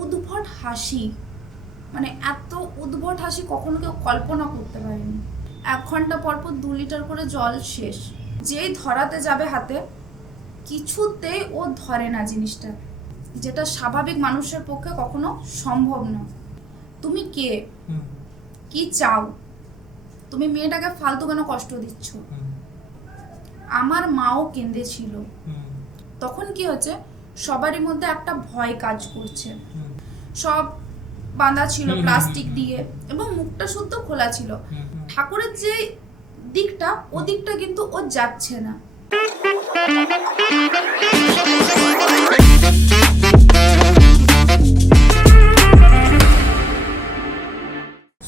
উদ্ভট হাসি, মানে এত উদ্ভট হাসি কখনো কেউ কল্পনা করতে পারেনি। 1 ঘন্টা পর পর 2 লিটার করে জল শেষ। যেই ধরাতে যাবে হাতে, কিছুতেই ও ধরে না জিনিসটা, যেটা স্বাভাবিক মানুষের পক্ষে কখনো সম্ভব না। তুমি কে, কি চাও, তুমি মেয়েটাকে ফালতু কেন কষ্ট দিচ্ছ? আমার মাও কেঁদেছিল। তখন কি হচ্ছে, সবারই মধ্যে একটা ভয় কাজ করছে। সব বাঁধা ছিল প্লাস্টিক দিয়ে এবং মুখটা শুদ্ধ খোলা ছিল। ঠাকুরের যে দিকটা, ও দিকটা কিন্তু ও যাচ্ছে না।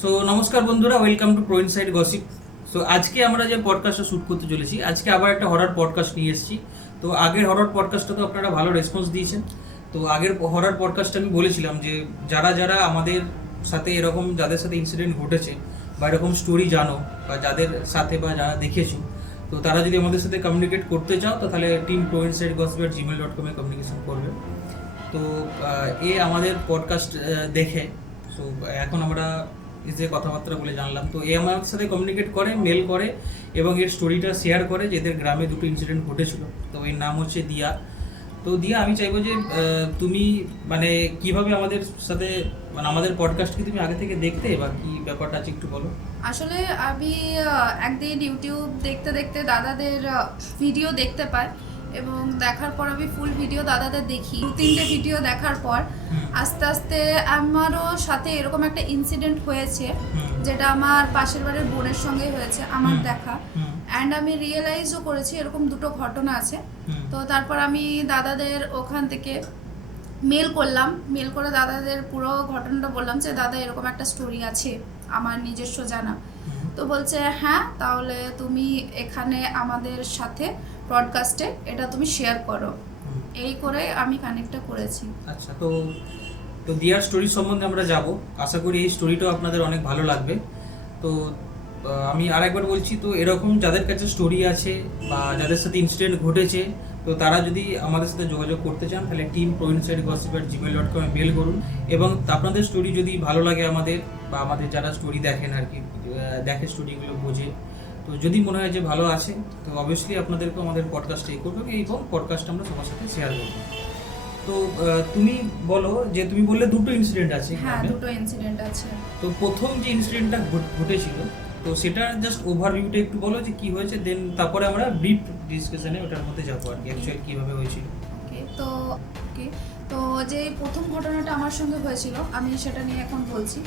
সো নমস্কার বন্ধুরা, welcome to pro inside gossip. So আজকে আমরা যে পডকাস্টটা শ্যুট করতে চলেছি, আজকে আবার একটা হরর পডকাস্ট নিয়ে এসেছি। তো আগের হরর পডকাস্টটা তো আপনারা ভালো রেসপন্স দিয়েছেন। তো আগের হরর পডকাস্টে আমি বলেছিলাম যে যারা আমাদের সাথে এরকম, যাদের সাথে ইনসিডেন্ট ঘটেছে বা এরকম স্টোরি জানো, বা যাদের সাথে বা যারা দেখেছো, তো তারা যদি আমাদের সাথে কমিউনিকেট করতে চাও, তো তাহলে টিম প্রো ইনসাইড gmail.com এ কমিউনিকেশন করবে। তো আমাদের পডকাস্ট দেখে, সো এখন আমরা যে কথাবার্তা বলে জানলাম, তো আমার সাথে কমিউনিকেট করে, মেল করে এবং এর স্টোরিটা শেয়ার করে যে এদের গ্রামে দুটো ইনসিডেন্ট ঘটেছিল। তো এর নাম হচ্ছে দিয়া। তো দিয়া, আমি চাইবো যে তুমি মানে কিভাবে আমাদের সাথে, মানে আমাদের পডকাস্ট কি তুমি আগে থেকে দেখতে, বা কি ব্যাপারটা আছে একটু বলো। আসলে আমি একদিন ইউটিউব দেখতে দেখতে দাদাদের ভিডিও দেখতে পাই, এবং দেখার পর আমি ফুল ভিডিও দাদাদের দেখি। 2-3টে ভিডিও দেখার পর আস্তে আস্তে আমারও সাথে এরকম একটা ইনসিডেন্ট হয়েছে, যেটা আমার পাশের বাড়ির বোনের সঙ্গে হয়েছে আমার দেখা। অ্যান্ড আমি রিয়েলাইজও করেছি এরকম দুটো ঘটনা আছে। তো তারপর আমি দাদাদের ওখান থেকে মেল করলাম, মেল করে দাদাদের পুরো ঘটনাটা বললাম যে দাদা এরকম একটা স্টোরি আছে আমার নিজস্ব জানা। তো বলছে হ্যাঁ, তাহলে তুমি এখানে আমাদের সাথে ব্রডকাস্টে এটা তুমি শেয়ার করো। এই করে আমি কানেক্টটা করেছি। আচ্ছা, তো দিয়ার স্টোরি সম্বন্ধে আমরা যাব। আশা করি এই স্টোরিটাও আপনাদের অনেক ভালো লাগবে। তো আমি আরেকবার বলছি, তো এরকম যাদের কাছে স্টোরি আছে বা যাদের সাথে ইনসিডেন্ট ঘটেছে, তো তারা যদি আমাদের সাথে যোগাযোগ করতে চান, তাহলে টিম proinsidegossip@gmail.com মেল করুন। এবং আপনাদের স্টোরি যদি ভালো লাগে আমাদের, বা আমাদের যারা স্টোরি দেখেন আর কি, দেখে স্টোরিগুলো বোঝে, তো যদি মনে হয় যে ভালো আছে, তো অবভিয়াসলি আপনাদেরকে আমাদের পডকাস্টে করবো, এবং পডকাস্ট আমরা সবার সাথে শেয়ার করবো। তো তুমি বলো, যে তুমি বললে দুটো ইনসিডেন্ট আছে। হ্যাঁ, দুটো ইনসিডেন্ট আছে। তো প্রথম যে ইনসিডেন্টটা ঘটেছিল, তো সেটা জাস্ট ওভারভিউটা একটু বলো যে কি হয়েছে, দেন তারপরে আমরা ব্রিফ ডিসকাশনে ওটার মধ্যে যাবো আর কি, অ্যাকচুয়ালি কিভাবে হয়েছিল। ওকে, তো যে প্রথম ঘটনাটা আমার সঙ্গে হয়েছিল আমি সেটা নিয়ে এখন বলছি।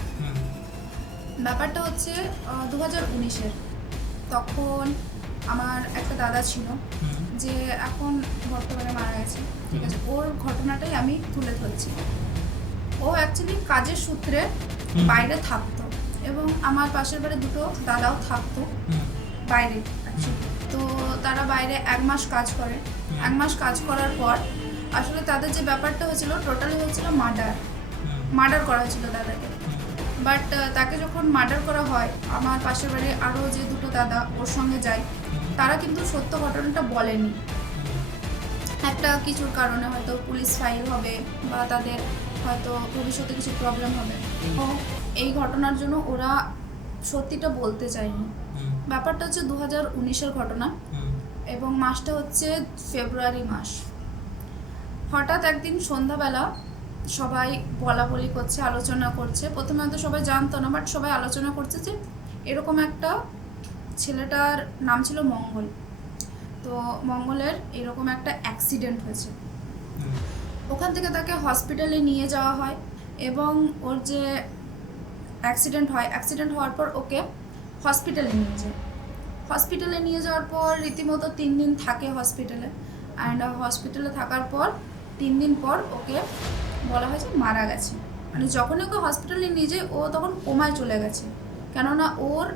ব্যাপারটা হচ্ছে 2019-এর। তখন আমার একটা দাদা ছিল, যে এখন বর্তমানে মারা গেছে, ঠিক আছে। ওর ঘটনাটাই আমি তুলে ধরছি। ও অ্যাকচুয়ালি কাজের সূত্রে বাইরে থাকতো, এবং আমার পাশের বাড়ি দুটো দাদাও থাকতো বাইরে অ্যাকচুয়ালি। তো তারা বাইরে 1 মাস কাজ করে। 1 মাস কাজ করার পর আসলে তাদের যে ব্যাপারটা হয়েছিল, টোটালি হয়েছিল মার্ডার করা হয়েছিল দাদাকে। বাট তাকে যখন মার্ডার করা হয়, আমার পাশের বাড়ি আরও যে দুটো দাদা ওর সঙ্গে যায়, তারা কিন্তু সত্য ঘটনাটা বলেনি। একটা কিছুর কারণে হয়তো পুলিশ ফাইল হবে, বা তাদের হয়তো ভবিষ্যতে কিছু প্রবলেম হবে, তো এই ঘটনার জন্য ওরা সত্যিটা বলতে চায়নি। ব্যাপারটা হচ্ছে 2019-এর ঘটনা, এবং মাসটা হচ্ছে ফেব্রুয়ারি মাস। হঠাৎ একদিন সন্ধ্যাবেলা সবাই বলাবলি করছে, আলোচনা করছে। প্রথমে হয়তো সবাই জানতো না, বাট সবাই আলোচনা করছে যে এরকম একটা ছেলেটার নাম ছিল মঙ্গল। তো মঙ্গলের এরকম একটা অ্যাক্সিডেন্ট হয়েছে। ওখান থেকে তাকে হসপিটালে নিয়ে যাওয়া হয়, এবং ওর যে অ্যাক্সিডেন্ট হওয়ার পর ওকে হসপিটালে নিয়ে যাওয়ার পর রীতিমতো 3 দিন থাকে হসপিটালে। অ্যান্ড হসপিটালে থাকার পর 3 দিন পর ওকে বলা হয় যে মারা গেছে। মানে যখন ওকে হসপিটালে নিয়ে যায়, ও তখন কোমায় চলে গেছে, কেননা ওর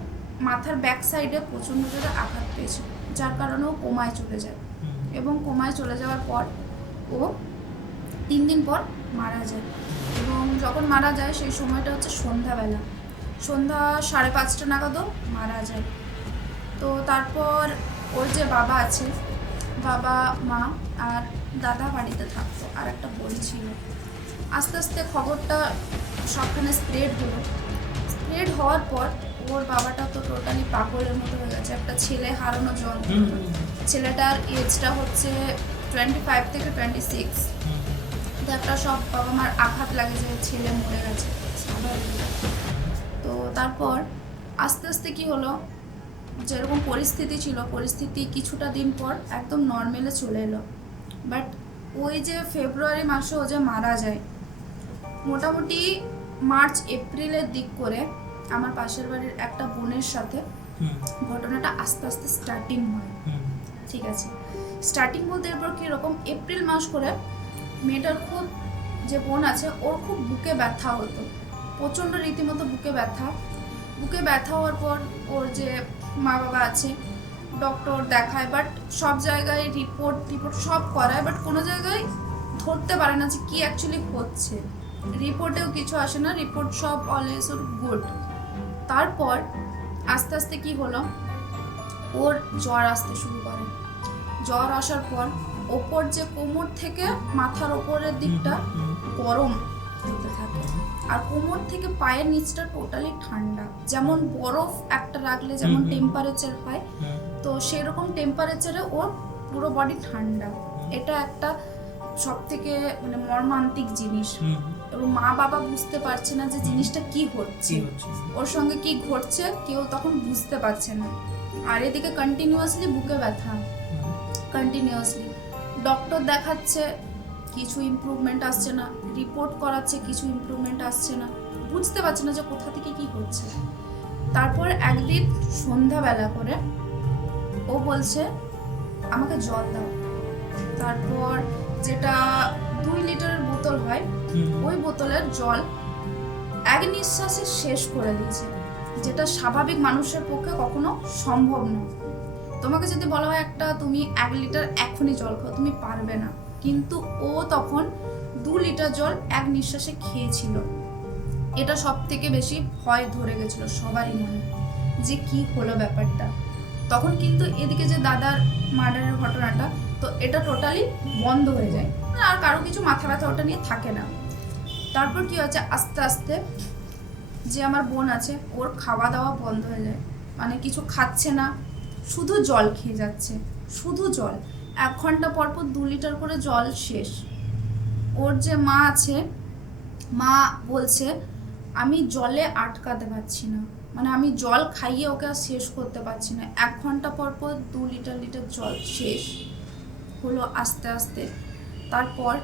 মাথার ব্যাক সাইডে প্রচণ্ড জোরে আঘাত পেয়েছিল, যার কারণে ও কোমায় চলে যায়। এবং কোমায় চলে যাওয়ার পর ও 3 দিন পর মারা যায়। এবং যখন মারা যায় সেই সময়টা হচ্ছে সন্ধ্যা 5:30 নাগাদও মারা যায়। তো তারপর ওর যে বাবা আছে, বাবা, মা আর দাদা বাড়িতে থাকতো, আর একটা বোন ছিল। আস্তে আস্তে খবরটা সবখানে স্প্রেড হলো। স্প্রেড হওয়ার পর ওর বাবাটা তো টোটালি পাগলের মতো হয়ে গেছে। একটা ছেলে হারানো যন্ত্রণা। ছেলেটার এজটা হচ্ছে 25 থেকে 26। তো একটা সব বাবা মার আঘাত লাগে যে ছেলে মরে গেছে, স্বাভাবিক। তো তারপর আস্তে আস্তে কি হলো, যেরকম পরিস্থিতি ছিল পরিস্থিতি কিছুটা দিন পর একদম নর্মালে চলে এলো। বাট ওই যে ফেব্রুয়ারি মাসে ও যে মারা যায়, মোটামুটি মার্চ এপ্রিলের দিক করে আমার পাশের বাড়ির একটা বোনের সাথে ঘটনাটা আস্তে আস্তে স্টার্টিং হয়। ঠিক আছে, স্টার্টিং বলতে এরপর কীরকম, এপ্রিল মাস করে মেয়েটার খুব, যে বোন আছে ওর খুব বুকে ব্যথা হতো, প্রচণ্ড রীতিমতো বুকে ব্যথা হওয়ার পর ওর যে মা বাবা আছে ডক্টর দেখায়, বাট সব জায়গায় রিপোর্ট সব করায়, বাট কোনো জায়গায় ধরতে পারে না যে কি অ্যাকচুয়ালি হচ্ছে। রিপোর্টেও কিছু আসে না, রিপোর্ট সব অলওয়েজ ওর গুড। তারপর আস্তে আস্তে কি হলো, ওর জ্বর আসতে শুরু করে। জ্বর আসার পর ওপর যে কোমর থেকে মাথার ওপরের দিকটা গরম হতে থাকে, আর কোমর থেকে পায়ের নিচটা টোটালি ঠান্ডা, যেমন বরফ একটা রাখলে যেমন টেম্পারেচার হয়, তো সেরকম টেম্পারেচারে ওর পুরো বডি ঠান্ডা। এটা একটা সব থেকে মানে মর্মান্তিক জিনিস। এবং মা বাবা বুঝতে পারছে না যে জিনিসটা কি হচ্ছে, ওর সঙ্গে কি ঘটছে, কেউ তখন বুঝতে পারছে না। আর এদিকে কন্টিনিউয়াসলি বুকে ব্যথা, কন্টিনিউয়াসলি ডক্টর দেখাচ্ছে, কিছু ইমপ্রুভমেন্ট আসছে না, রিপোর্ট করাচ্ছে, কিছু ইমপ্রুভমেন্ট আসছে না, বুঝতে পারছে না যে কোথা থেকে কি হচ্ছে। তারপর একদিন সন্ধ্যাবেলা করে ও বলছে আমাকে জল দাও। তারপর যেটা 2 লিটারের বোতল হয়, ওই বোতলের জল এক নিঃশ্বাসে শেষ করে দিয়েছে, যেটা স্বাভাবিক মানুষের পক্ষে কখনো সম্ভব না। তোমাকে যদি বলা হয় একটা তুমি 1 লিটার এখনই জল খাও, তুমি পারবে না, কিন্তু ও তখন 2 লিটার জল এক নিঃশ্বাসে খেয়েছিল। এটা সব থেকে বেশি ভয় ধরে গেছিল সবারই মনে যে কি হলো ব্যাপারটা। তখন কিন্তু এদিকে যে দাদার মার্ডারের ঘটনাটা, তো এটা টোটালি বন্ধ হয়ে যায়, আর কারো কিছু মাথা ব্যথা ওটা নিয়ে থাকে না। তারপর কি হচ্ছে, আস্তে আস্তে যে আমার বোন আছে ওর খাওয়া দাওয়া বন্ধ হয়ে যায়, মানে কিছু খাচ্ছে না, শুধু জল খেয়ে যাচ্ছে, শুধু জল। 1 ঘন্টা পর পর 2 লিটার করে জল শেষ। ওর যে মা আছে, মা বলছে আমি জলে আটকাতে পারছি না, মানে আমি জল খাইয়ে ওকে আর শেষ করতে পারছি না। 1 ঘন্টা পর পর 2 লিটার জল শেষ হলো আস্তে আস্তে। তারপর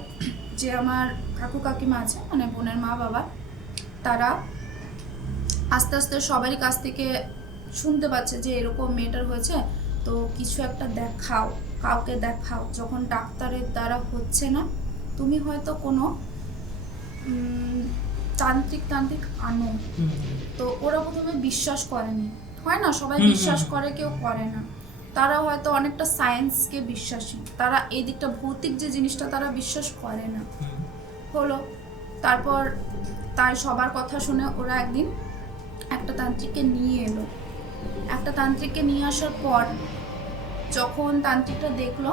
যে আমার কাকু কাকিমা আছে, মানে বোনের মা বাবা, তারা আস্তে আস্তে সবারই কাছ থেকে শুনতে পাচ্ছে যে এরকম মেয়েটার হয়েছে, তো কিছু একটা দেখাও, কাউকে দেখাও। যখন ডাক্তারের দ্বারা হচ্ছে না, তুমি হয়তো কোনো তান্ত্রিক আনো। তো ওরা প্রথমে বিশ্বাস করেনি, হয় না সবাই বিশ্বাস করে, কেউ করে না। তারা হয়তো অনেকটা সায়েন্সকে বিশ্বাসী, তারা এই দিকটা ভৌতিক যে জিনিসটা তারা বিশ্বাস করে না। হলো তারপর তাই সবার কথা শুনে ওরা একদিন একটা তান্ত্রিককে নিয়ে এলো। একটা তান্ত্রিককে নিয়ে আসার পর যখন তান্ত্রিকটা দেখলো,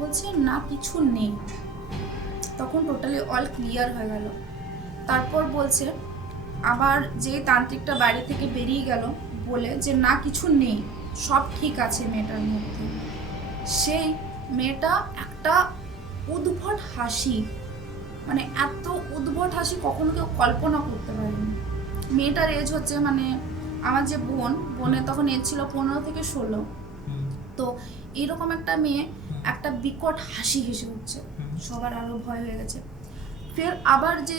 বলছে না কিছু নেই, তখন টোটালি অল ক্লিয়ার হয়ে গেল। তারপর বলছে আবার যে তান্ত্রিকটা বাইরে থেকে বেরিয়ে গেল বলে যে না কিছু নেই, সব ঠিক আছে মেয়েটার মধ্যে। সেই মেয়েটা একটা উদ্ভট হাসি, মানে এত উদ্ভট হাসি কখনো কেউ কল্পনা করতে পারেনি। মেয়েটার এজ হচ্ছে, মানে আমার যে বোনের তখন এজ ছিল 15 থেকে 16। তো এইরকম একটা মেয়ে একটা বিকট হাসি হেসে উঠছে, সবার আরো ভয় হয়ে গেছে। ফের আবার যে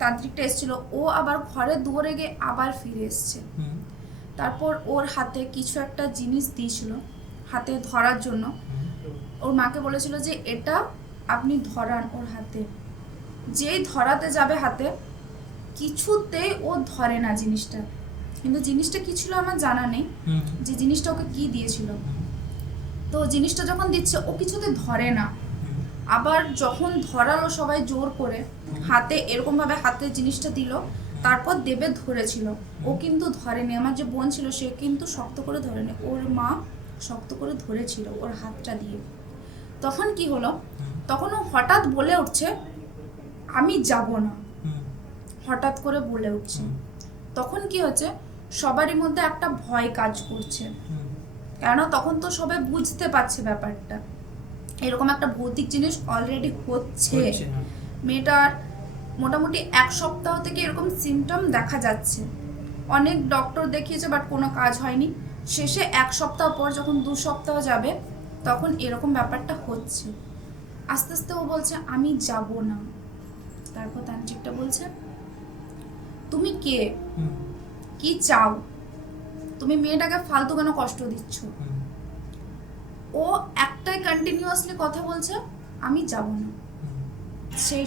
তান্ত্রিকটা এসেছিল, ও আবার ঘরে দুয়ারে গিয়ে আবার ফিরে এসছে। তারপর ওর হাতে কিছু একটা জিনিস দিয়েছিল হাতে ধরার জন্য, ওর মাকে বলেছিল যে এটা আপনি ধরান ওর হাতে। যেই ধরাতে যাবে হাতে, কিছুতেই ও ধরে না জিনিসটা, কিন্তু জিনিসটা কি ছিল আমার জানা নেই, যে জিনিসটা ওকে কি দিয়েছিল। তো জিনিসটা যখন দিচ্ছে ও কিছুতে ধরে না, আবার যখন ধরালো সবাই জোর করে হাতে এরকম ভাবে হাতে জিনিসটা দিল, তারপর দেবে ধরেছিল, ও কিন্তু ধরেনি। আমার যে বোন ছিল সে কিন্তু শক্ত করে ধরেনি, ওর মা শক্ত করে ধরেছিল ওর হাতটা দিয়ে। তখন কি হলো, তখন ও হঠাৎ বলে উঠছে আমি যাব না, হঠাৎ করে বলে উঠছে। তখন কি হচ্ছে, সবারই মধ্যে একটা ভয় কাজ করছে, কেন তখন তো সবাই বুঝতে পারছে ব্যাপারটা, এরকম একটা ভৌতিক জিনিস অলরেডি হচ্ছে। মেয়েটার মোটামুটি 1 সপ্তাহ থেকে এরকম সিমটম দেখা যাচ্ছে। অনেক ডক্টর দেখিয়েছে, বাট কোনো কাজ হয়নি। শেষে 1 সপ্তাহ পর যখন 2 সপ্তাহ যাবে, তখন এরকম ব্যাপারটা হচ্ছে। আস্তে আস্তে ও বলছে আমি যাব না। তারপর তান্ত্রিকটা বলছে, তুমি কে, কি চাও, তুমি মেয়েটাকে ফালতু কেন কষ্ট দিচ্ছ? ও একটাই কন্টিনিউয়াসলি কথা বলছে, আমি যাব না। সেই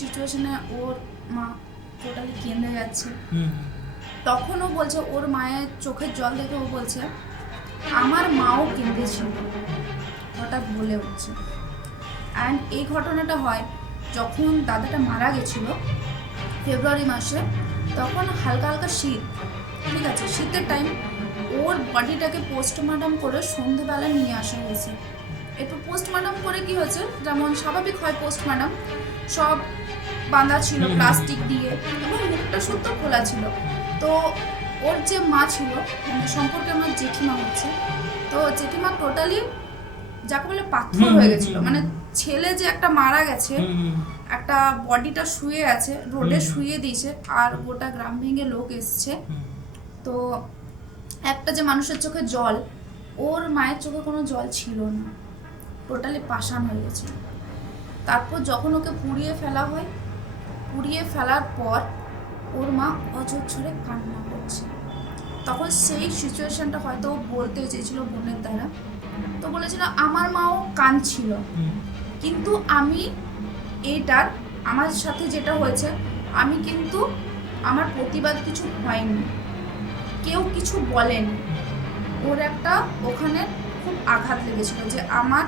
সিচুয়েশনে ওর মা টোটালি কেঁদে যাচ্ছে। তখন ও বলছে, ওর মায়ের চোখের জল দেখে ও বলছে আমার মাও কেঁদেছিল, হঠাৎ বলে উঠছে। অ্যান্ড এই ঘটনাটা হয় যখন দাদাটা মারা গেছিল ফেব্রুয়ারি মাসে। তখন হালকা হালকা শীত, ঠিক আছে, শীতের টাইম। ওর বডিটাকে পোস্টমর্টম করে সন্ধ্যেবেলা নিয়ে আসা হয়েছে। একটু পোস্টমর্টম করে কি হয়েছে, যেমন স্বাভাবিক হয় পোস্টমর্টম, সব বাঁধা ছিল প্লাস্টিক দিয়ে এবং মুখটা শুদ্ধ খোলা ছিল। তো ওর যে মা ছিল, মানে সম্পর্কে আমার জেঠিমা হচ্ছে, তো জেঠিমা টোটালি যাকে বলে পাথর হয়ে গেছিল। মানে ছেলে যে একটা মারা গেছে, একটা বডিটা শুয়ে আছে, রোডে শুয়ে দিয়েছে, আর গোটা গ্রাম ভেঙে লোক এসছে। তো একটা যে মানুষের চোখে জল, ওর মায়ের চোখে কোনো জল ছিল না, টোটালি পাষাণ হয়ে গেছিল। তারপর যখন ওকে পুড়িয়ে ফেলা হয়, পুড়িয়ে ফেলার পর ওর মা অঝরঝরে কান্না করছে। তখন সেই সিচুয়েশনটা হয়তো ও বলতে চেয়েছিল বোনের দ্বারা, তো বলেছিল আমার মাও কাঁদছিল, কিন্তু আমি এইটার আমার সাথে যেটা হয়েছে, আমি কিন্তু আমার প্রতিবাদ কিছু হয়নি, কেউ কিছু বলেনি। ওর একটা ওখানে খুব আঘাত লেগেছিল যে আমার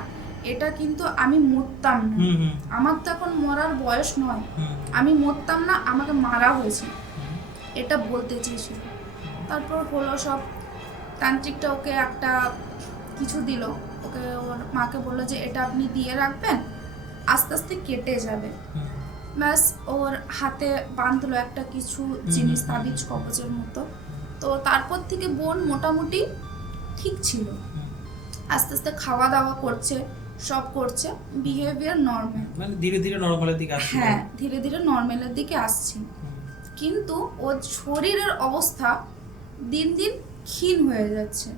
এটা কিন্তু আমি মরতাম না, আমার তো এখন মরার বয়স নয়, আমি মরতাম না, আমাকে মারা হয়েছে, এটা বলতে চেয়েছিল। তারপর হলো সব, তান্ত্রিকটা ওকে একটা কিছু দিল, ওকে ওর মাকে বললো যে এটা আপনি দিয়ে রাখবেন, আস্তে আস্তে কেটে যাবে। ব্যাস ওর হাতে বাঁধলো একটা কিছু জিনিস, তাবিজ কবচের মতো। তো তারপর থেকে বোন মোটামুটি ঠিক ছিল, আস্তে আস্তে খাওয়া দাওয়া করছে, সব করছে, বিহেভিয়ার নর্মাল, মানে ধীরে ধীরে নরমালের দিকে আসছে। হ্যাঁ, ধীরে ধীরে নর্মালের দিকে আসছে। কিন্তু ওর শরীরের অবস্থা দিন দিন ক্ষীণ হয়ে যাচ্ছে।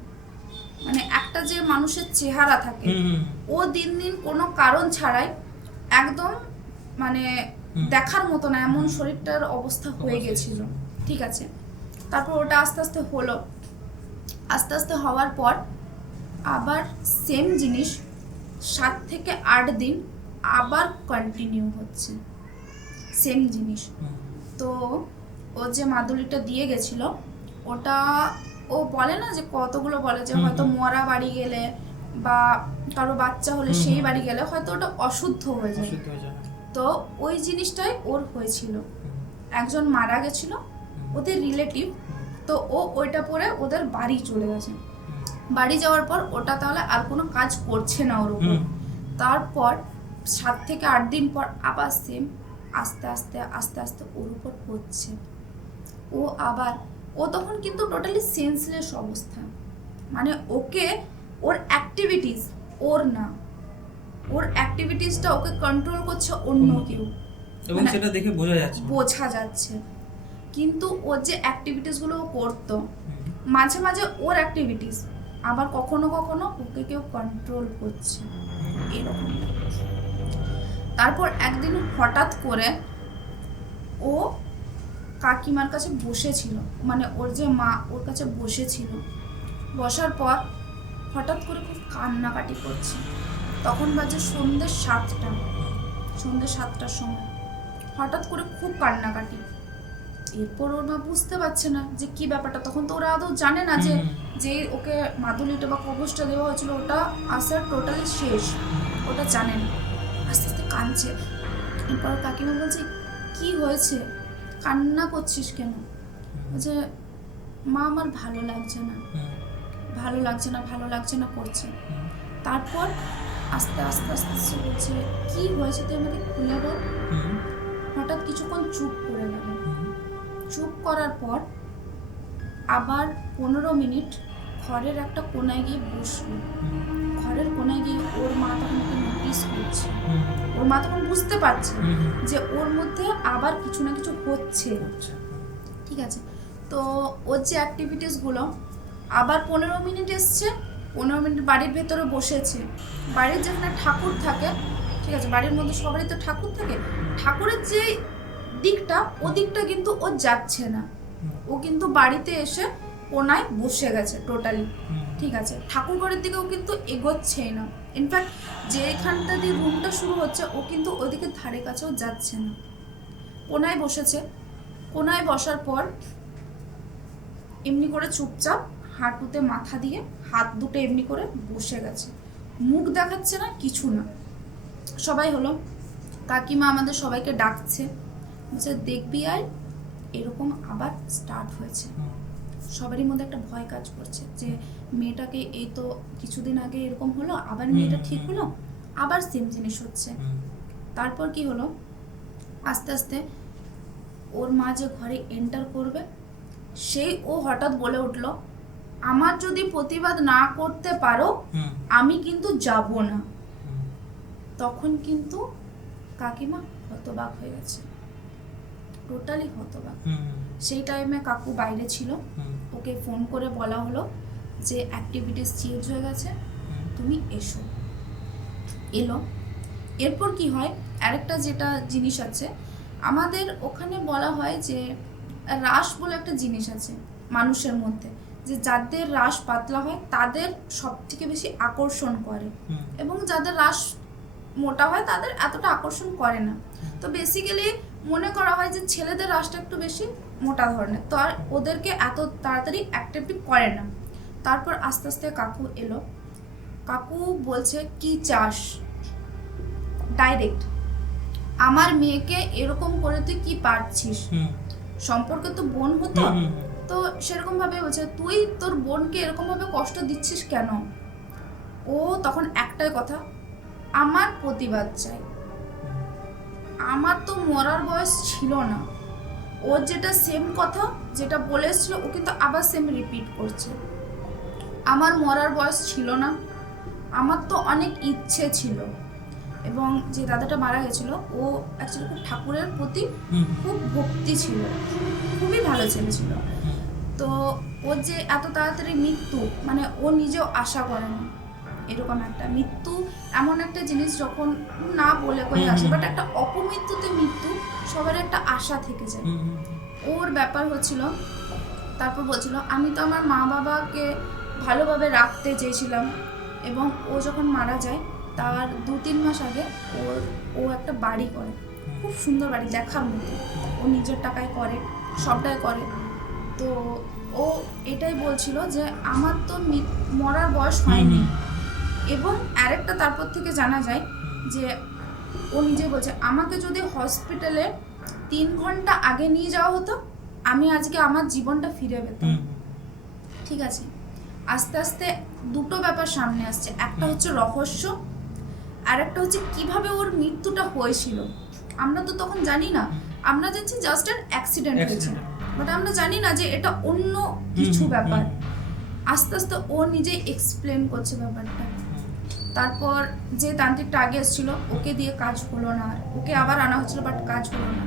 মানে একটা যে মানুষের চেহারা থাকে, ও দিন দিন কোনো কারণ ছাড়াই একদম মানে দেখার মতো না, এমন শরীরটার অবস্থা হয়ে গেছিল, ঠিক আছে। তারপর ওটা আস্তে আস্তে হলো, আস্তে আস্তে হওয়ার পর আবার সেম জিনিস 7 থেকে 8 দিন আবার কন্টিনিউ হচ্ছে, সেম জিনিস। তো ও যে মাদুলিটা দিয়ে গেছিল, ওটা ও বলে না যে কতগুলো বলে যে হয়তো মরা বাড়ি গেলে বা কারো বাচ্চা হলে সেই বাড়ি গেলে হয়তো ওটা অশুদ্ধ হয়ে যায়। তো ওই জিনিসটাই ওর হয়েছিল। একজন মারা গেছিল ওদের রিলেটিভ, তো ও ওইটা পরে ওদের বাড়ি চলে গেছে। বাড়ি যাওয়ার পর ওটা তাহলে আর কোনো কাজ করছে না ওর উপর। তারপর 7 থেকে 8 দিন পর আবার সেম আস্তে আস্তে আস্তে আস্তে ওর উপর হচ্ছে। ও আবার, ও তখন কিন্তু টোটালি সেন্সলেস অবস্থা, মানে ওকে ওর অ্যাক্টিভিটিস, ওর না, ওর অ্যাক্টিভিটিসটা ওকে কন্ট্রোল করছে অন্য কেউ, এবং সেটা দেখে বোঝা যাচ্ছে। কিন্তু ওর যে অ্যাক্টিভিটিসগুলো ও করতো, মাঝে মাঝে ওর অ্যাক্টিভিটিস, আবার কখনো কখনো ওকে কেউ কন্ট্রোল করছে, এরকম। তারপর একদিন হঠাৎ করে ও কাকিমার কাছে বসেছিল, মানে ওর যে মা ওর কাছে বসেছিল, বসার পর হঠাৎ করে খুব কান্নাকাটি করছে। তখন বাজে সন্ধ্যে 7টার সময় হঠাৎ করে খুব কান্নাকাটি। এরপর ওর মা বুঝতে পারছে না যে কি ব্যাপারটা, তখন তো ওরা আদৌ জানে না যে ওকে মাদুলিটা বা কবচটা দেওয়া হয়েছিল ওটা আসার টোটালি শেষ, ওটা জানে না। আস্তে আস্তে কাঁদছে। এরপর কাকিমা বলছে কি হয়েছে, কান্না করছিস কেন? বলছে মা আমার ভালো লাগছে না, ভালো লাগছে না, ভালো লাগছে না করছে। তারপর আস্তে আস্তে আস্তে আস্তে বলছে কি হয়েছে তুই আমাকে খুলে বল। হঠাৎ কিছুক্ষণ চুপ করে গেল। চুপ করার পর আবার 15 মিনিট ঘরের একটা কোনায় গিয়ে বসলো। ঘরের কোনায় গিয়ে ওর মা তখন ওকে নোটিস করছে। ওর মা তখন বুঝতে পারছে যে ওর মধ্যে আবার কিছু না কিছু হচ্ছে। ঠিক আছে, তো ওর যে অ্যাক্টিভিটিসগুলো আবার 15 মিনিট এসছে, 15 মিনিট বাড়ির ভেতরে বসেছে। বাড়ির যেখানে ঠাকুর থাকে, ঠিক আছে, বাড়ির মধ্যে সবারই তো ঠাকুর থাকে, ঠাকুরের যে দিকটা ও দিকটা কিন্তু ও যাচ্ছে না। ও কিন্তু বাড়িতে এসে কোনায় বসে গেছে টোটালি। ঠিক আছে, ঠাকুর ঘরের দিকে ও কিন্তু এগোচ্ছেই না। ইনফ্যাক্ট যেখানটা দিয়ে রুমটা শুরু হচ্ছে ও কিন্তু ওইদিকে ধারে কাছেও যাচ্ছে না, কোনায় বসেছে। কোনায় বসার পর এমনি করে চুপচাপ হাঁটুতে মাথা দিয়ে হাত দুটো এমনি করে বসে গেছে, মুখ দেখাচ্ছে না, কিছু না। সবাই হলো, কাকিমা আমাদের সবাইকে ডাকছে, বলছে দেখবি আর এরকম আবার স্টার্ট হয়েছে। সবারই মধ্যে একটা ভয় কাজ করছে যে মেয়েটাকে এই তো কিছুদিন আগে এরকম হলো, আবার মেয়েটা ঠিক হলো, আবার সেম জিনিস হচ্ছে। তারপর কি হলো, আস্তে আস্তে ওর মা যে ঘরে এন্টার করবে সেই ও হঠাৎ বলে উঠলো, আমার যদি প্রতিবাদ না করতে পারো আমি কিন্তু যাব না। তখন কিন্তু কাকিমা হতবাক হয়ে গেছে, টোটালি হতবাক। সেই টাইমে কাকু বাইরে ছিল, ওকে ফোন করে বলা হলো যে অ্যাক্টিভিটিস চেঞ্জ হয়ে গেছে, তুমি এসো। এলো। এরপর কি হয়, আরেকটা যেটা জিনিস আছে আমাদের ওখানে বলা হয় যে রাশ বলে একটা জিনিস আছে মানুষের মধ্যে, যে যাদের রাশ পাতলা হয় তাদের সব থেকে বেশি আকর্ষণ করে, এবং যাদের রাশ মোটা হয় তাদের এতটা আকর্ষণ করে না। তো বেসিক্যালি মনে করা হয় যে ছেলেদের রাশটা একটু বেশি মোটা ধরনের, তো আর ওদেরকে এত তাড়াতাড়ি অ্যাট্রাক্টিভ করে না। তারপর আস্তে আস্তে কাকু এলো। কাকু বলছে কি চাস, ডাইরেক্ট আমার মেয়েকে এরকম করে তুই কি পারছিস, সম্পর্কে তো বোন হতো, তো সেরকম ভাবে বলছে তুই তোর বোনকে এরকম ভাবে কষ্ট দিচ্ছিস কেন। ও তখন একটাই কথা, আমার প্রতিবাদ চাই। আমার তো মরার বয়স ছিল না, ওর যেটা সেম কথা যেটা বলে এসেছিল ও কিন্তু আবার সেম রিপিট করছে। আমার মরার বয়স ছিল না, আমার তো অনেক ইচ্ছে ছিল। এবং যে দাদাটা মারা গেছিল ও অ্যাকচুয়ালি খুব ঠাকুরের প্রতি খুব ভক্তি ছিল, খুবই ভালো ছেলে ছিল। তো ওর যে এত তাড়াতাড়ি মৃত্যু, মানে ও নিজেও আশা করেনি এরকম একটা মৃত্যু, এমন একটা জিনিস যখন না বলে করে আসে, বাট একটা অপমৃত্যুতে মৃত্যু সবার একটা আশা থেকে যায়। ওর ব্যাপার হচ্ছিল, তারপর বলছিল আমি তো আমার মা বাবাকে ভালোভাবে রাখতে চেয়েছিলাম, এবং ও যখন মারা যায় তার 2-3 মাস আগে ও একটা বাড়ি করে, খুব সুন্দর বাড়ি দেখার মতো, ও নিজের টাকায় করে, সবটাই করে। তো ও এটাই বলছিল যে আমার তো মরার বয়স হয়নি। এবং আরেকটা তারপর থেকে জানা যায় যে ও নিজে বলছে আমাকে যদি হসপিটালে 3 ঘন্টা আগে নিয়ে যাওয়া হতো আমি আজকে আমার জীবনটা ফিরে পেতাম। ঠিক আছে, আস্তে আস্তে দুটো ব্যাপার সামনে আসছে, একটা হচ্ছে রহস্য, আর একটা হচ্ছে কিভাবে ওর মৃত্যুটা হয়েছিল। আমরা তো তখন জানি না, আমরা জানছি জাস্ট এর অ্যাক্সিডেন্ট হয়েছে, বাট আমরা জানি না যে এটা অন্য কিছু ব্যাপার। আস্তে আস্তে ও নিজেই এক্সপ্লেন করছে ব্যাপারটা। তারপর যে তান্ত্রিকটা আগে এসেছিল ওকে দিয়ে কাজ হলো না, ওকে আবার আনা হচ্ছিল বাট কাজ হলো না।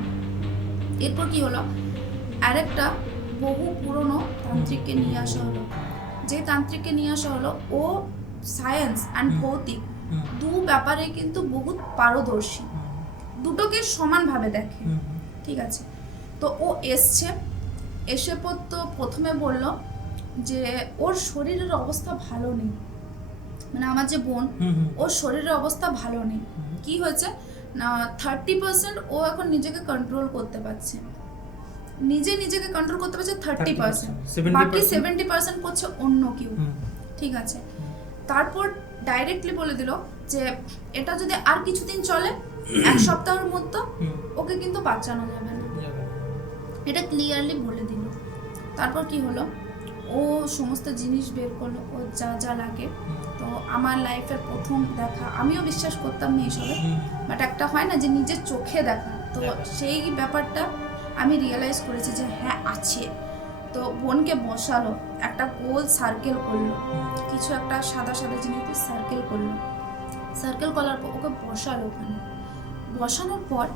এরপর কি হলো, আরেকটা বহু পুরনো তান্ত্রিককে নিয়ে আসা হলো। যে তান্ত্রিককে নিয়ে আসা হলো ও সায়েন্স অ্যান্ড ভৌতিক দু ব্যাপারে কিন্তু বহুত পারদর্শী, দুটোকে সমানভাবে দেখে। ঠিক আছে, তো ও এসে তো প্রথমে বলল যে ওর শরীরের অবস্থা ভালো নেই, মানে আমার যে বোন ওর শরীরের অবস্থা ভালো নেই। কি হয়েছে না, 30% ও এখন নিজেকে কন্ট্রোল করতে পারছে, নিজেকে কন্ট্রোল করতে পারছে 30%, বাকি 70% করছে অন্য কেউ। ঠিক আছে, তারপর ডাইরেক্টলি বলে দিল যে এটা যদি আর কিছুদিন চলে 1 সপ্তাহের মধ্যে ওকে কিন্তু বাঁচানো যাবে না, এটা ক্লিয়ারলি বলে দিল। তারপর কি হলো, ও সমস্ত জিনিস বের করলো, ও যা যা লাগে তো আমার লাইফের প্রথম দেখা, আমিও বিশ্বাস করতাম না এইসবে, বাট একটা হয় না যে নিজের চোখে দেখা, তো সেই ব্যাপারটা আমি রিয়েলাইজ করেছি যে হ্যাঁ আছে। তো বোনকে বসালো, একটা গোল সার্কেল করলো, কিছু একটা সাদা সাদা জিনিস সার্কেল করলো, সার্কেল করার পর ওকে বসালো। ওখানে বসানোর পর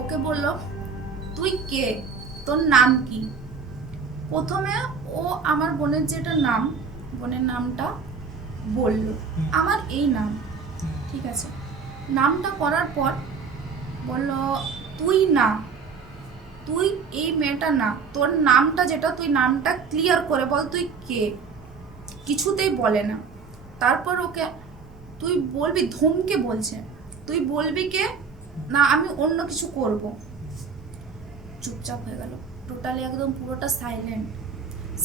ওকে বলল, তুই কে, তোর নাম কি? প্রথমে ও আমার বোনের যেটা নাম, বোনের নামটা বলল, আমার এই নাম, ঠিক আছে। নামটা করার পর বলল, তুই না, তুই এই মেয়েটা না, তোর নামটা যেটা, তুই নামটা ক্লিয়ার করে বল, তুই কে। কিছুতেই বলে না। তারপর ওকে, তুই বলবি, ধমকে বলছে, তুই বলবি কে না আমি অন্য কিছু করব। চুপচাপ হয়ে গেল, টোটালি একদম পুরোটা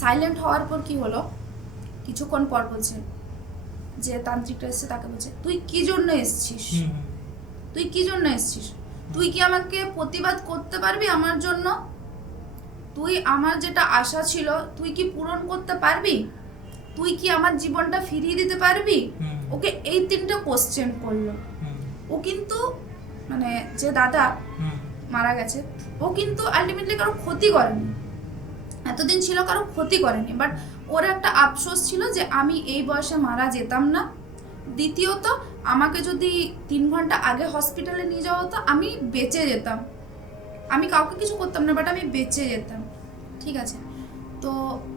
সাইলেন্ট হওয়ার পর কি হলো, কিছুক্ষণ পর বলছে, যে তান্ত্রিকটা এসছে তাকে বলছে, তুই কি জন্য এসছিস, তুই কি জন্য এসছিস, তুই কি আমাকে প্রতিবাদ করতে পারবি আমার জন্য, তুই আমার যেটা আশা ছিল তুই কি পূরণ করতে পারবি, তুই কি আমার জীবনটা ফিরিয়ে দিতে পারবি। ওকে এই 3টে কোশ্চেন করলো। ও কিন্তু মানে যে দাদা মারা গেছে, ও কিন্তু আলটিমেটলি কারো ক্ষতি করেনি, এতদিন ছিল কারো ক্ষতি করেনি, বাট ওর একটা আফসোস ছিল যে আমি এই বয়সে মারা যেতাম না। দ্বিতীয়ত, আমাকে যদি 3 ঘন্টা আগে হসপিটালে নিয়ে যাওয়া হতো আমি বেঁচে যেতাম, আমি কাউকে কিছু করতাম না, বাট আমি বেঁচে যেতাম, ঠিক আছে। তো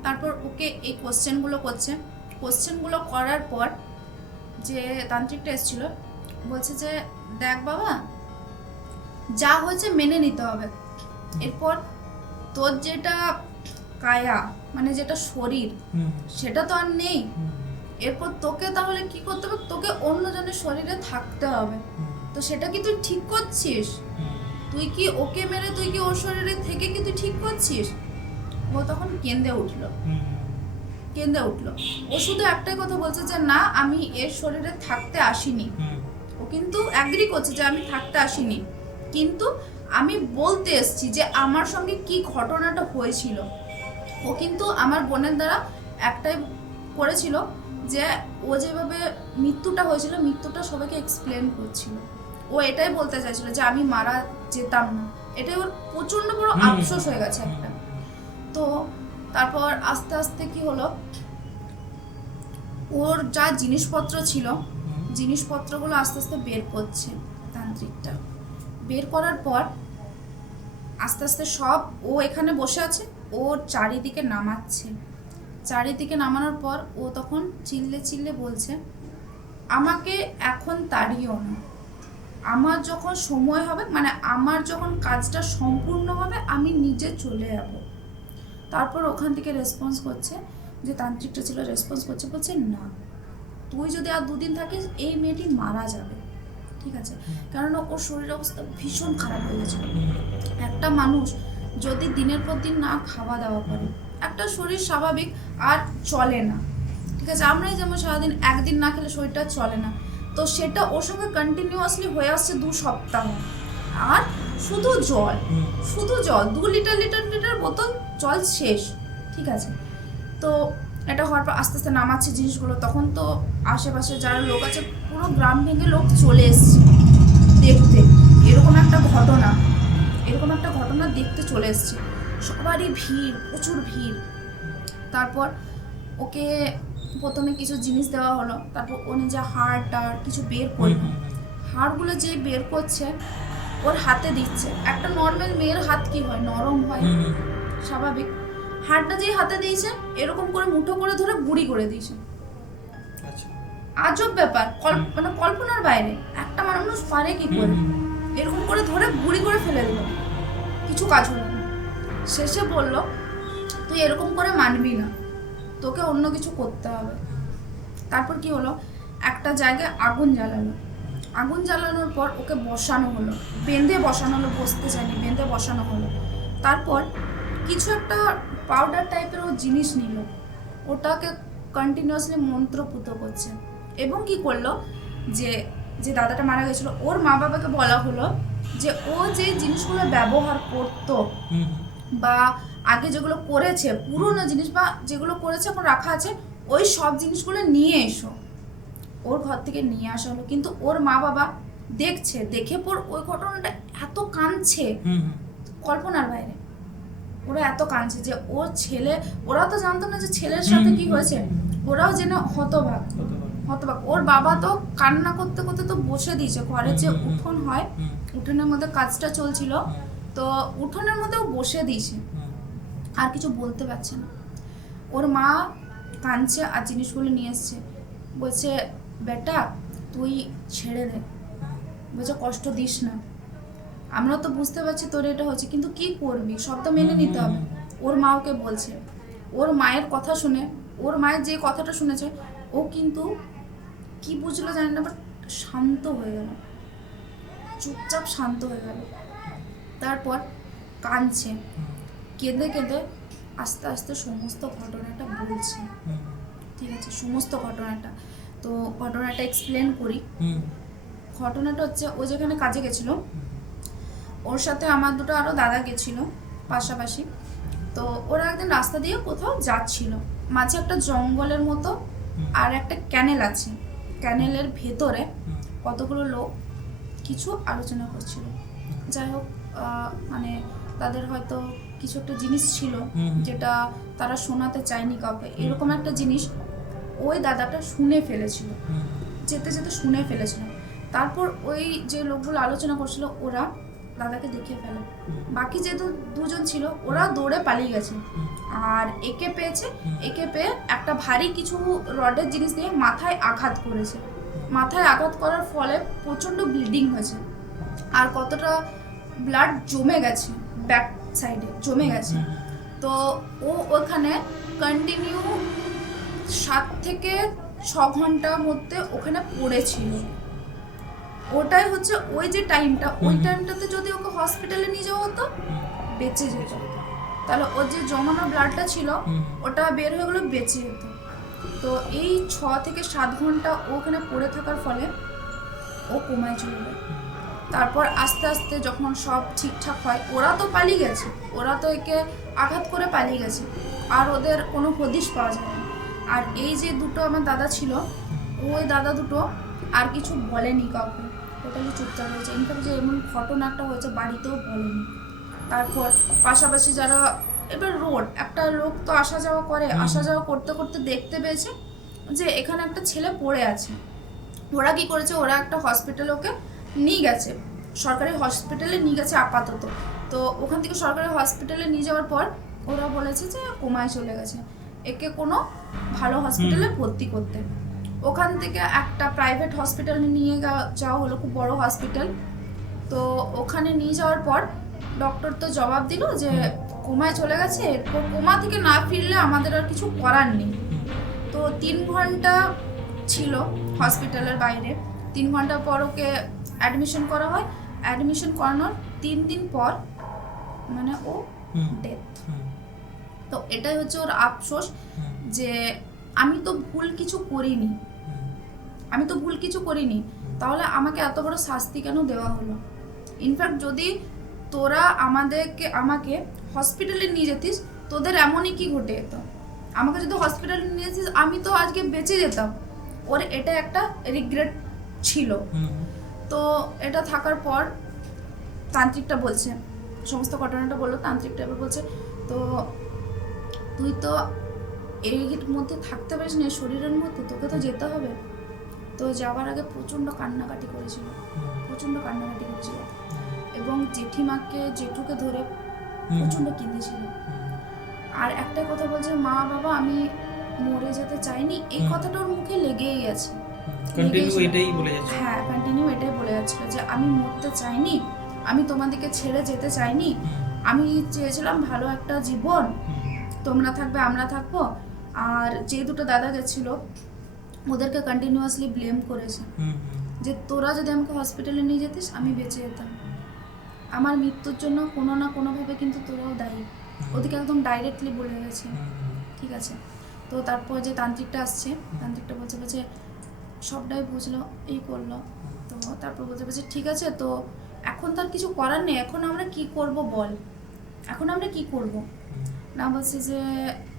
তারপর ওকে এই কোশ্চেনগুলো করছে, কোশ্চেনগুলো করার পর যে তান্ত্রিকটা এসেছিল বলছে যে, দেখ বাবা, যা হয়েছে মেনে নিতে হবে, এরপর তোর যেটা কায়া মানে যেটা শরীর সেটা তো আর নেই, এরপর তোকে তাহলে কি করতে হবে, তোকে অন্যজনের শরীরে থাকতে হবে। তো সেটা কি তুই ঠিক করছিস, তুই কি ওকে মেরে তুই কি ওর শরীরে থেকে কি তুই ঠিক করছিস। ও তখন কেঁদে উঠলো। ও শুধু একটাই কথা বলছে যে না, আমি এর শরীরে থাকতে আসিনি। ও কিন্তু অ্যাগ্রি করছে যে আমি থাকতে আসিনি, কিন্তু আমি বলতে এসেছি যে আমার সঙ্গে কি ঘটনাটা হয়েছিল। ও কিন্তু আমার বোনের দ্বারা একটাই করেছিল যে ও যেভাবে মৃত্যুটা হয়েছিল, মৃত্যুটা সবাইকে এক্সপ্লেন করছিল। ও এটাই বলতে চাইছিল যে আমি মারা যেতাম না, এটাই ওর প্রচন্ড বড় আফসোস হয়ে গেছে একটা। তো তারপর আস্তে আস্তে কি হলো, ওর যা জিনিসপত্র ছিল, জিনিসপত্রগুলো আস্তে আস্তে বের করছে তান্ত্রিকটা। বের করার পর আস্তে আস্তে সব, ও এখানে বসে আছে, ওর চারিদিকে নামাচ্ছে। চারিদিকে নামানোর পর ও তখন চিল্লে বলছে, আমাকে এখন তাড়িও না, আমার যখন সময় হবে, মানে আমার যখন কাজটা সম্পূর্ণ হবে আমি নিজে চলে যাব। তারপর ওখান থেকে রেসপন্স করছে, যে তান্ত্রিকটা ছিল রেসপন্স করছে, বলছে না, তুই যদি আর 2 দিন থাকিস এই মেয়েটি মারা যাবে, ঠিক আছে। কারণ ওর শরীরের অবস্থা ভীষণ খারাপ হয়ে গেছিল। একটা মানুষ যদি দিনের পর দিন না খাওয়া দাওয়া করে, একটা শরীর স্বাভাবিক আর চলে না, ঠিক আছে। আমরাই যেমন সারাদিন একদিন না খেলে শরীরটা চলে না, তো সেটা ওর সঙ্গে কন্টিনিউয়াসলি হয়ে আসছে 2 সপ্তাহ। আর শুধু জল 2 লিটার বোতল জল শেষ, ঠিক আছে। তো এটা হওয়ার পর আস্তে আস্তে নামাচ্ছে জিনিসগুলো। তখন তো আশেপাশে যারা লোক আছে পুরো গ্রাম ভেঙে লোক চলে এসছে দেখতে, এরকম একটা ঘটনা দেখতে চলে এসছে। সবারই ভিড়, প্রচুর ভিড়। তারপর ওকে প্রথমে কিছু জিনিস দেওয়া হলো, তারপর ও নিজে হাড় কিছু বের করলো। হাড়গুলো যে বের করছে ওর হাতে দিচ্ছে। একটা নর্মাল মেয়ের হাত কি হয়, নরম হয়, স্বাভাবিক। হাড়টা যেই হাতে দিয়েছে এরকম করে মুঠো করে ধরে গুঁড়ি করে দিয়েছে। আজব ব্যাপার, মানে কল্পনার বাইরে। একটা মানুষ পারে কি করে এরকম করে ধরে গুঁড়ি করে ফেলে দিল, কিছু কাজ হলো না। শেষে বলল, তুই এরকম করে মানবি না, তোকে অন্য কিছু করতে হবে। তারপর কি হলো, একটা জায়গায় আগুন জ্বালানোর পর ওকে বসানো হলো, বেঁধে বসানো হলো, বসতে চাইনি, বেঁধে বসানো হলো। তারপর কিছু একটা পাউডার টাইপের ও জিনিস নিল, ওটাকে কন্টিনিউয়াসলি মন্ত্রপুত করছে। এবং কি করলো, যে দাদাটা মারা গেছিল ওর মা বাবাকে বলা হলো যে ও যে জিনিসগুলো ব্যবহার করতো বা আগে যেগুলো করেছে, পুরনো জিনিস বা যেগুলো করেছে এখন রাখা আছে, ওই সব জিনিসগুলো নিয়ে এসো, ওর ঘর থেকে নিয়ে আসা হলো, কিন্তু ওর মা বাবা দেখছে, দেখে পর ওই ঘটনাটা এত কাঁদছে কল্পনার বাইরে। ওরা এত কাঁদছে যে ওর ছেলে, ওরা তো জানতো না যে ছেলের সাথে কি হয়েছে, ওরাও যেন হতবাক। ওর বাবা তো কান্না করতে করতে তো বসে দিয়েছে, ঘরে যে উঠোন হয়, উঠোনের মধ্যে কাজটা চলছিল, তো উঠোনের মধ্যেও বসে দিয়েছে, আর কিছু বলতে পারছে না। ওর মা কাঁদছে আর জিনিসগুলো নিয়ে এসছে, বলছে বেটা তুই ছেড়ে দে, বলছে কষ্ট দিস না, আমরা তো বুঝতে পারছি তোর এটা হচ্ছে, কিন্তু কি করবি, সব তো মেনে নিতে হবে। ওর মা ওকে বলছে, ওর মায়ের কথা শুনে, ওর মায়ের যে কথাটা শুনেছে, ও কিন্তু কি বুঝলো জানি না, বাট শান্ত হয়ে গেল, চুপচাপ শান্ত হয়ে গেল। তারপর কাঁদছে, কেঁদে কেঁদে আস্তে আস্তে সমস্ত ঘটনাটা বলছে। ঠিক আছে, সমস্ত ঘটনাটা, তো ঘটনাটা এক্সপ্লেন করি। ঘটনাটা হচ্ছে, ও যেখানে কাজে গেছিলো, ওর সাথে আমার দুটো আরও দাদা গেছিলো পাশাপাশি। তো ওরা একদিন রাস্তা দিয়ে কোথাও যাচ্ছিল, মাঝে একটা জঙ্গলের মতো আর একটা ক্যানেল আছে, ক্যানেলের ভেতরে কতগুলো লোক কিছু আলোচনা করছিল। যাই হোক, মানে তাদের হয়তো কিছু একটা জিনিস ছিল যেটা তারা শোনাতে চায়নি কাউকে, এরকম একটা জিনিস ওই দাদাটা শুনে ফেলেছিল, যেতে যেতে শুনে ফেলেছিল। তারপর ওই যে লোকগুলো আলোচনা করছিল, ওরা দাদাকে দেখে ফেলে। বাকি যে দুজন ছিল ওরা দৌড়ে পালিয়ে গেছে, আর একে পেয়েছে, একে পেয়ে একটা ভারী কিছু রডের জিনিস দিয়ে মাথায় আঘাত করেছে। মাথায় আঘাত করার ফলে প্রচণ্ড ব্লিডিং হয়েছে, আর কতটা ব্লাড জমে গেছে, ব্যাক সাইডে জমে গেছে। তো ও ওখানে কন্টিনিউ 7 থেকে 6 ঘন্টার মধ্যে ওখানে পড়েছিল। ওটাই হচ্ছে ওই যে টাইমটা, ওই টাইমটাতে যদি ওকে হসপিটালে নিয়ে যাওয়া হতো বেঁচে যেত, তাহলে ওর যে জমানো ব্লাডটা ছিল ওটা বের হয়ে গেলো, বেঁচে যেত। তো এই 6 থেকে 7 ঘন্টা ওখানে পড়ে থাকার ফলে ও কোমায় চলে যায়। তারপর আস্তে আস্তে যখন সব ঠিকঠাক হয়, ওরা তো পালিয়ে গেছে, ওরা তো একে আঘাত করে পালিয়ে গেছে, আর ওদের কোনো হদিশ পাওয়া যায় না। আর এই যে দুটো আমার দাদা ছিল, ওই দাদা দুটো আর কিছু বলেনি কাউকে, টোটালি চুপচাপ হয়েছে। ইনফ্যাক্ট যে এমন ঘটনা একটা হয়েছে বাড়িতেও বলেনি। তারপর পাশাপাশি যারা, এবার রোড, একটা লোক তো আসা যাওয়া করে, আসা যাওয়া করতে করতে দেখতে পেয়েছে যে এখানে একটা ছেলে পড়ে আছে। ওরা কি করেছে, ওরা একটা হসপিটালে ওকে নিয়ে গেছে, সরকারি হসপিটালে নিয়ে গেছে আপাতত। তো ওখান থেকে সরকারি হসপিটালে নিয়ে যাওয়ার পর ওরা বলেছে যে কোমায় চলে গেছে, একে কোনো ভালো হসপিটালে ভর্তি করতে। ওখান থেকে একটা প্রাইভেট হসপিটালে নিয়ে যাওয়া হলো, খুব বড় হসপিটাল। তো ওখানে নিয়ে যাওয়ার পর ডক্টর তো জবাব দিল যে কোমায় চলে গেছে, এরপর কোমা থেকে না ফিরলে আমাদের আর কিছু করার নেই। তো 3 ঘন্টা ছিল হসপিটালের বাইরে, 3 ঘন্টা পর ওকে অ্যাডমিশন করা হয়। অ্যাডমিশন করানোর 3 দিন পর মানে ও ডেথ। তো এটাই হচ্ছে ওর আফসোস, যে আমি তো ভুল কিছু করিনি, তাহলে আমাকে এত বড় শাস্তি কেন দেওয়া হলো। ইনফ্যাক্ট যদি তোরা আমাকে হসপিটালে নিয়ে যেতিস, তোদের এমনই কি ঘটে যেত, আমাকে যদি হসপিটালে নিয়ে যেতিস আমি তো আজকে বেঁচে যেতাম। ওর এটা একটা রিগ্রেট ছিল। তো এটা থাকার পর তান্ত্রিকটা বলছে, সমস্ত ঘটনাটা বললো, তান্ত্রিকটা এবার বলছে, তো তুই তো এর মধ্যে থাকতে পারিস না, শরীরের মধ্যে, তোকে তো যেতে হবে। তো যাওয়ার আগে প্রচণ্ড কান্নাকাটি করেছিল, এবং জেঠুকে ধরে প্রচণ্ড কেঁদেছিল। আর একটা কথা বলছে, মা বাবা আমি মরে যেতে চাইনি, এই কথাটা ওর মুখে লেগেই আছে, হ্যাঁ কন্টিনিউ এটাই বলে যাচ্ছিল যে আমি মরতে চাইনি, আমি তোমাদেরকে ছেড়ে যেতে চাইনি, আমি চেয়েছিলাম ভালো একটা জীবন, তোমরা থাকবে আমরা থাকবো। আর যে দুটো দাদা গেছিল ওদেরকে কন্টিনিউয়াসলি ব্লেম করেছে যে তোরা যদি আমাকে হসপিটালে নিয়ে যেতিস আমি বেঁচে যেতাম, আমার মৃত্যুর জন্য কোনো না কোনোভাবে কিন্তু তোরাও দায়ী, ওদেরকে একদম ডাইরেক্টলি বলে গেছে। ঠিক আছে, তো তারপর যে তান্ত্রিকটা আসছে, তান্ত্রিকটা বলছে সবটাই বুঝলো, এই করলো। তো তারপর বলছে ঠিক আছে, তো এখন তার কিছু করার নেই, এখন আমরা কি করব বল, এখন আমরা কি করব না। বলছে যে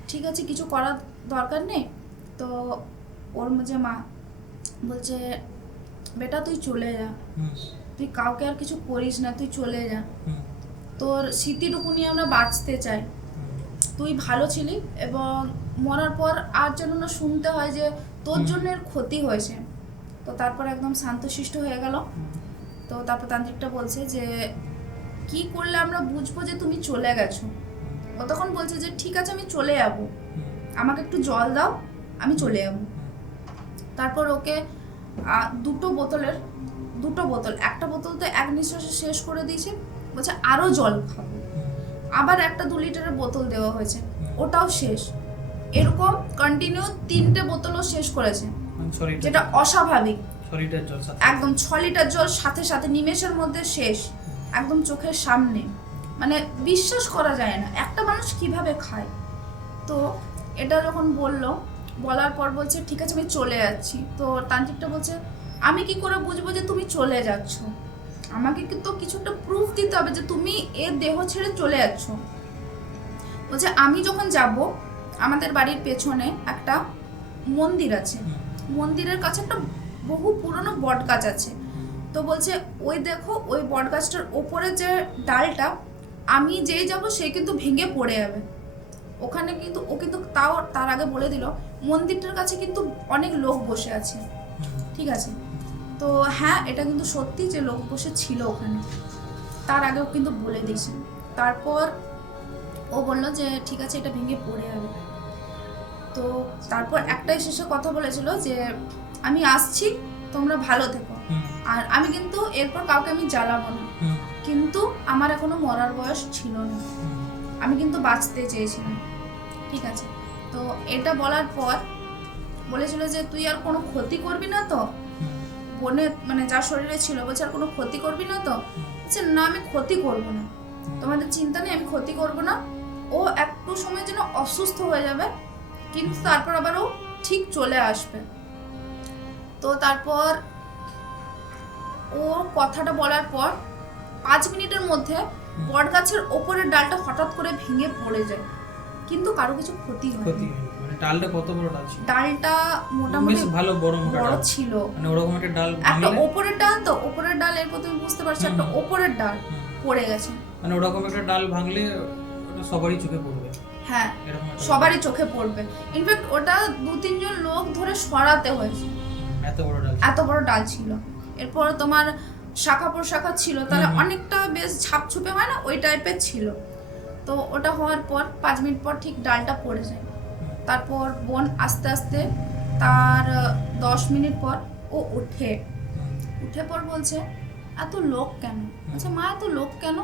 ঠিক আছে, কিছু করার দরকার নেই। তো ওর যে মা বলছে বেটা তুই চলে যা, তুই কাউকে আর কিছু করিস না, তুই চলে যা, তোর স্মৃতিটুকু নিয়ে আমরা বাঁচতে চাই, তুই ভালো ছিলি এবং মরার পর আর যেন না শুনতে হয় যে তোর জন্য এর ক্ষতি হয়েছে। তো তারপর একদম শান্তশিষ্ট হয়ে গেল। তো তারপর তান্ত্রিকটা বলছে যে কি করলে আমরা বুঝবো যে তুমি চলে গেছো। ও তখন বলছে যে ঠিক আছে আমি চলে যাব, আমাকে একটু জল দাও, আমি চলে যাব। তারপর ওকে দুটো বোতল, একটা বোতল তো এক নিঃশ্বাসে শেষ করে দিয়েছে, বলছে আরো জল খাবো। আবার একটা 2 লিটারের বোতল দেওয়া হয়েছে, ওটাও শেষ। এরকম কন্টিনিউ 3টে বোতলও শেষ করেছে, যেটা অস্বাভাবিক। একদম 6 লিটার জল সাথে সাথে নিমেষের মধ্যে শেষ, একদম চোখের সামনে। মানে বিশ্বাস করা যায় না একটা মানুষ কিভাবে খায়। তো এটা যখন বলার পর বলছে ঠিক আছে আমি চলে যাচ্ছি। তো তান্ত্রিকটা বলছে আমি কি করে বুঝবো যে তুমি চলে যাচ্ছ, আমাকে তো কিছু একটা প্রুফ দিতে হবে যে তুমি এর দেহ ছেড়ে চলে যাচ্ছ। বলছে আমি যখন যাব, আমাদের বাড়ির পেছনে একটা মন্দির আছে, মন্দিরের কাছে একটা বহু পুরনো বট গাছ আছে। তো বলছে ওই দেখো ওই বট গাছটার ওপরে যে ডালটা, আমি যেই যাব সে কিন্তু ভেঙে পড়ে যাবে ওখানে। কিন্তু ও কিন্তু তাও তার আগে বলে দিল মন্দিরটার কাছে কিন্তু অনেক লোক বসে আছে, ঠিক আছে। তো হ্যাঁ এটা কিন্তু সত্যি যে লোক বসে ছিল ওখানে, তার আগেও কিন্তু বলে দিয়েছে। তারপর ও বলল যে ঠিক আছে এটা ভেঙে পড়ে যাবে। তো তারপর একটাই শেষে কথা বলেছিল যে আমি আসছি, তোমরা ভালো থেকো, আর আমি কিন্তু এরপর কাউকে আমি জ্বালাবো না। কিন্তু আমার এখনো মরার বয়স ছিল না, আমি কিন্তু বাঁচতে চেয়েছিলাম, ঠিক আছে। তো এটা বলার পর বলেছিল যে তুই আর কোনো ক্ষতি করবি না তো, বোনে মানে যার শরীরে ছিল, বলছে আর কোনো ক্ষতি করবি না তো। বলছে না আমি ক্ষতি করব না, তোমাদের চিন্তা নেই আমি ক্ষতি করব না। ও একটু সময়ের জন্য অসুস্থ হয়ে যাবে, কিন্তু তারপর আবার ও ঠিক চলে আসবে। তো তারপর ও কথাটা বলার পর 5 মিনিটের মধ্যে বট গাছের ওপরের ডালটা হঠাৎ করে ভেঙে পড়ে যায়, কিন্তু কারো কিছু ক্ষতি হয়নি। মানে ডালটা কত বড় ডাল ছিল? ডালটা মোটামুটি বেশ ভালো বড় ছিল। মানে ওরকম একটা ডাল একটা ওপরের ডাল, তো ওপরের ডাল এরপর তুমি বুঝতে পারছো একটা ওপরের ডাল পড়ে গেছে। মানে ওরকম একটা ডাল ভাঙলে ওটা সবারই চোখে পড়বে। হ্যাঁ সবারই চোখে পড়বে। ইনফ্যাক্ট ওটা 2-3 জন লোক ধরে সরাতে হয়েছে, এত বড় ডাল ছিল। এরপর তোমার শাখা প্রশাখা ছিল, তাহলে অনেকটা বেশ ঝাপঝুপে হয় না, ওই টাইপের ছিল। তো ওটা হওয়ার পর 5 মিনিট পর ঠিক ডালটা পড়ে যায়। তারপর বোন আস্তে আস্তে তার 10 মিনিট পর ও উঠে পর বলছে এত লোক কেন? আচ্ছা মা এত লোক কেন?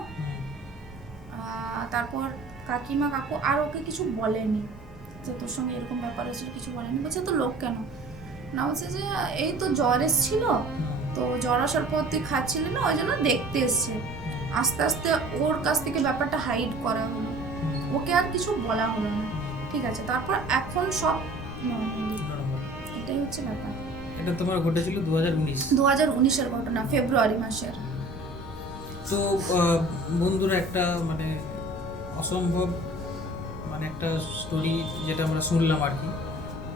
তারপর কাকিমা কাকু আর ওকে কিছু বলেনি যে তোর সঙ্গে এরকম ব্যাপার হয়েছিল, কিছু বলেনি। বলছে তো লোক কেন না? বলছে যে এই তো জ্বর এসেছিল, তো জ্বর আসার পর তুই খাচ্ছিলি না, ওই জন্য দেখতে এসছে। আস্তে আস্তে ওর কাছ থেকে ব্যাপারটা হাইড করা হলো, ওকে আর কিছু বলা হলো না, ঠিক আছে। তারপর এখন সব এটাই হচ্ছে ব্যাপার। এটা তোমার ঘটেছিল 2019 ঘটনা, ফেব্রুয়ারি মাসের। তো বন্ধুরা একটা মানে অসম্ভব মানে একটা স্টোরি যেটা আমরা শুনলাম আর কি।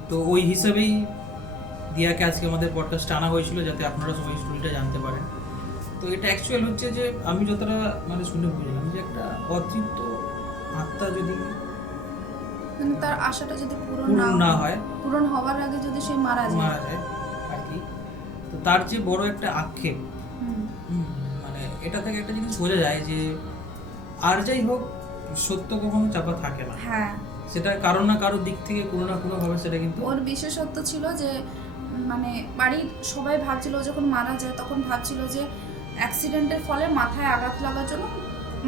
তো ওই হিসাবেই দিয়াকে আজকে আমাদের পডকাস্টে আনা হয়েছিল, যাতে আপনারা সবাই স্টোরিটা জানতে পারেন। তো এটা অ্যাকচুয়াল হচ্ছে যে আমি যতটা মানে শুনে বুঝলাম যে একটা অতৃপ্ত আত্মা যদি মানে তার আশাটা যদি পূরণ না হয়, পূরণ হওয়ার আগে যদি সে মারা যায় আর কি, তো তার যে বড় একটা আক্ষেপ, মানে এটা থেকে একটা জিনিস বোঝা যায় যে আর যাই হোক সত্য কখনো চাপা থাকে না। হ্যাঁ সেটা কারো না কারোর দিক থেকে কোনো না কোনো ভাবে সেটা কিন্তু ওর বিশেষত্ব ছিল যে মানে বাড়ির সবাই ভাবছিল যখন মারা যায় তখন ভাবছিল যে অ্যাক্সিডেন্টের ফলে মাথায় আঘাত লাগার জন্য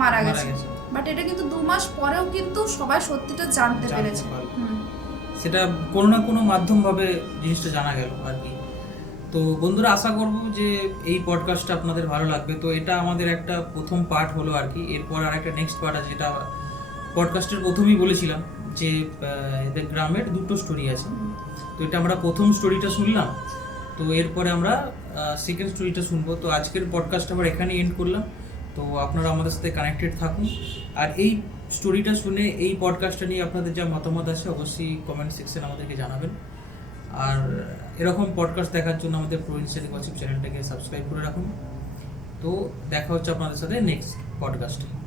মারা গেছে, বাট এটা কিন্তু 2 মাস পরেও কিন্তু সবাই সত্যিটা জানতে পেরেছে। সেটা কোনো না কোনো মাধ্যম ভাবে জিনিসটা জানা গেল আর কি। তো বন্ধুরা আশা করব যে এই পডকাস্টটা আপনাদের ভালো লাগবে। তো এটা আমাদের একটা প্রথম পার্ট হলো আর কি। এরপর আর একটা নেক্সট পার্ট আছে, যেটা পডকাস্টের প্রথমেই বলেছিলাম যে এদের গ্রামের 2টো স্টোরি আছে। তো এটা আমরা প্রথম স্টোরিটা শুনলাম, তো এরপরে আমরা সেকেন্ড স্টোরিটা শুনবো। তো আজকের পডকাস্ট আমরা এখানেই এন্ড করলাম। তো আপনারা আমাদের সাথে কানেক্টেড থাকুন, আর এই স্টোরিটা শুনে এই পডকাস্টটা নিয়ে আপনাদের যা মতামত আছে অবশ্যই কমেন্ট সেকশনে আমাদেরকে জানাবেন। আর এরকম পডকাস্ট দেখার জন্য আমাদের প্রো ইনসাইড গসিপ চ্যানেলটাকে সাবস্ক্রাইব করে রাখুন। তো দেখা হচ্ছে আপনাদের সাথে নেক্সট পডকাস্টে।